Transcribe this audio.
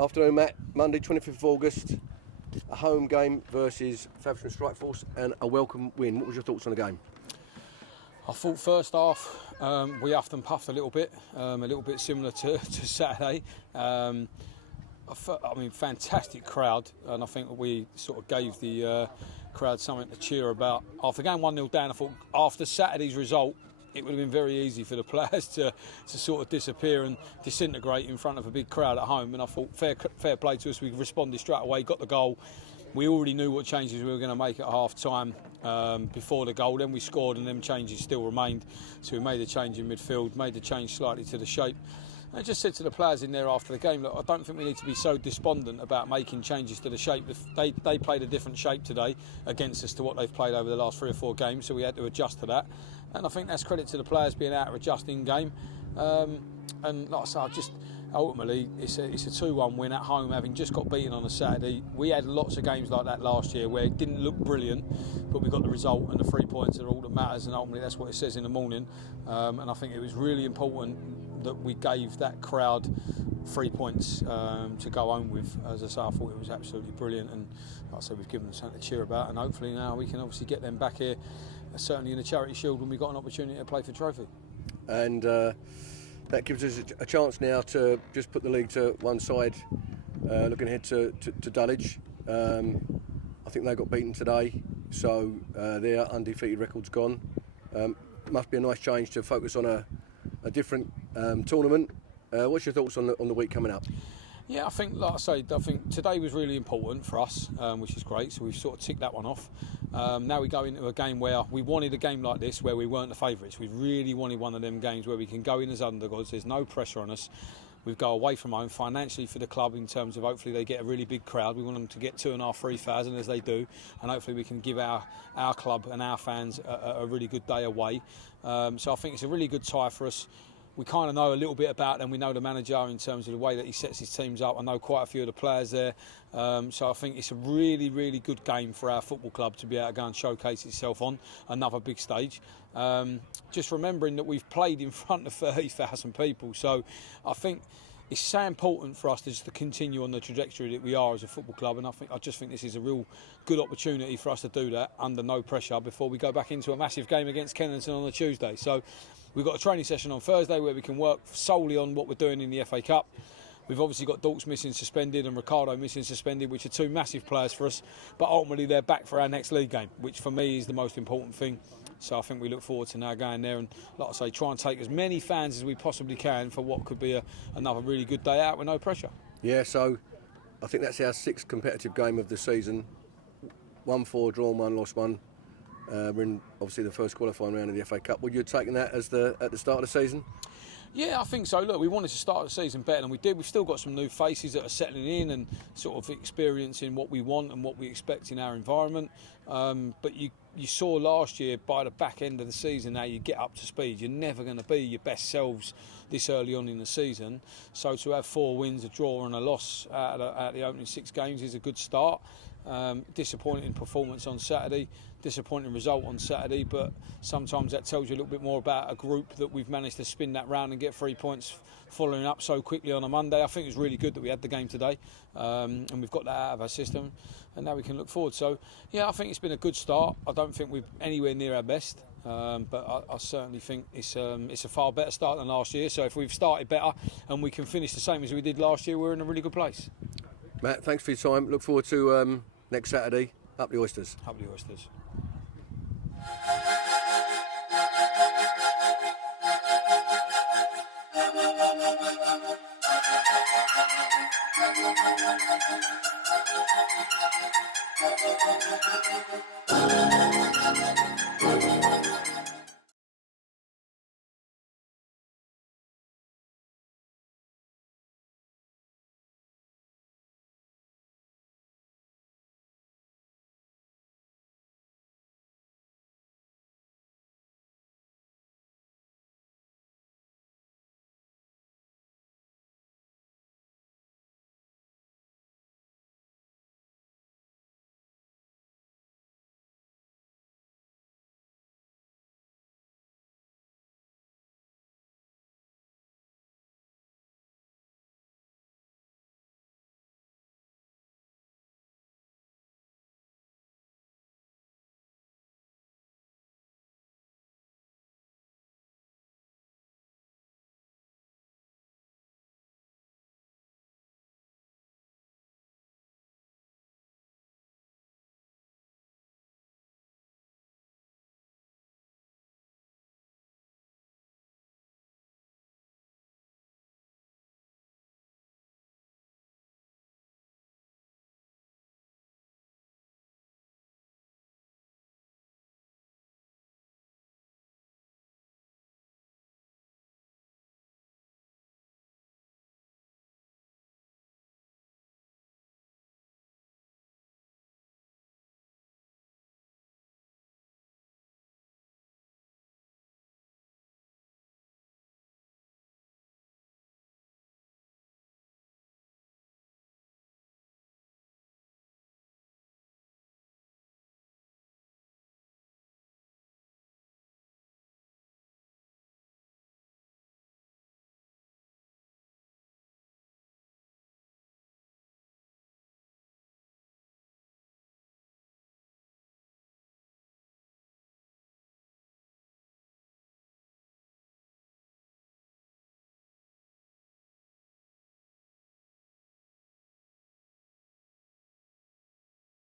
Afternoon, Matt. Monday, 25th of August. A home game versus Faversham Strike Force and a welcome win. What was your thoughts on the game? I thought first half we huffed and puffed a little bit similar to Saturday. I mean, fantastic crowd, and I think we sort of gave the crowd something to cheer about. After going 1-0 down, I thought after Saturday's result, it would have been very easy for the players to sort of disappear and disintegrate in front of a big crowd at home. And I thought fair play to us. We responded straight away, got the goal. We already knew what changes we were going to make at half time before the goal. Then we scored and them changes still remained. So we made a change in midfield, made the change slightly to the shape. I just said to the players in there after the game, look, I don't think we need to be so despondent about making changes to the shape. They played a different shape today against us to what they've played over the last 3 or 4 games, so we had to adjust to that. And I think that's credit to the players being out of adjusting game. And like I say, ultimately, it's a 2-1 win at home, having just got beaten on a Saturday. We had lots of games like that last year where it didn't look brilliant, but we got the result, and the 3 points are all that matters, and ultimately that's what it says in the morning. And I think it was really important that we gave that crowd 3 points to go home with. As I say, I thought it was absolutely brilliant, and like I said, we've given them something to cheer about, and hopefully now we can obviously get them back here, certainly in the Charity Shield, when we've got an opportunity to play for trophy. And that gives us a chance now to just put the league to one side, looking ahead to Dulwich. I think they got beaten today, so their undefeated record's gone. Must be a nice change to focus on a different tournament. What's your thoughts on the week coming up? Yeah, I think, like I say, today was really important for us, which is great. So we've sort of ticked that one off. Now we go into a game where we wanted a game like this where we weren't the favourites. We really wanted one of them games where we can go in as underdogs. There's no pressure on us. We go away from home financially for the club in terms of hopefully they get a really big crowd. We want them to get 2,500-3,000 as they do, and hopefully we can give our club and our fans a really good day away. So I think it's a really good tie for us. We kind of know a little bit about them. We know the manager in terms of the way that he sets his teams up. I know quite a few of the players there. So I think it's a really, really good game for our football club to be able to go and showcase itself on another big stage. Just remembering that we've played in front of 30,000 people. So I think it's so important for us to continue on the trajectory that we are as a football club, and I just think this is a real good opportunity for us to do that under no pressure before we go back into a massive game against Kennington on a Tuesday. So we've got a training session on Thursday where we can work solely on what we're doing in the FA Cup. We've obviously got Daltz missing suspended and Ricardo missing suspended, which are 2 massive players for us, but ultimately they're back for our next league game, which for me is the most important thing. So I think we look forward to now going there and, like I say, try and take as many fans as we possibly can for what could be another really good day out with no pressure. Yeah, so I think that's our 6th competitive game of the season. 1-4, drawn 1, lost 1. We're in obviously the first qualifying round of the FA Cup. Would you have taken that as at the start of the season? Yeah, I think so. Look, we wanted to start the season better than we did. We've still got some new faces that are settling in and sort of experiencing what we want and what we expect in our environment. But you saw last year by the back end of the season how you get up to speed. You're never going to be your best selves this early on in the season. So to have 4 wins, a draw and a loss out of the opening 6 games is a good start. Disappointing performance on Saturday, disappointing result on Saturday, but sometimes that tells you a little bit more about a group that we've managed to spin that round and get 3 points following up so quickly on a Monday. I think it was really good that we had the game today, and we've got that out of our system, and now we can look forward. So yeah, I think it's been a good start. I don't think we're anywhere near our best, but I certainly think it's a far better start than last year. So if we've started better and we can finish the same as we did last year, we're in a really good place. Matt, thanks for your time. Look forward to next Saturday. Up the Oysters. Up the Oysters.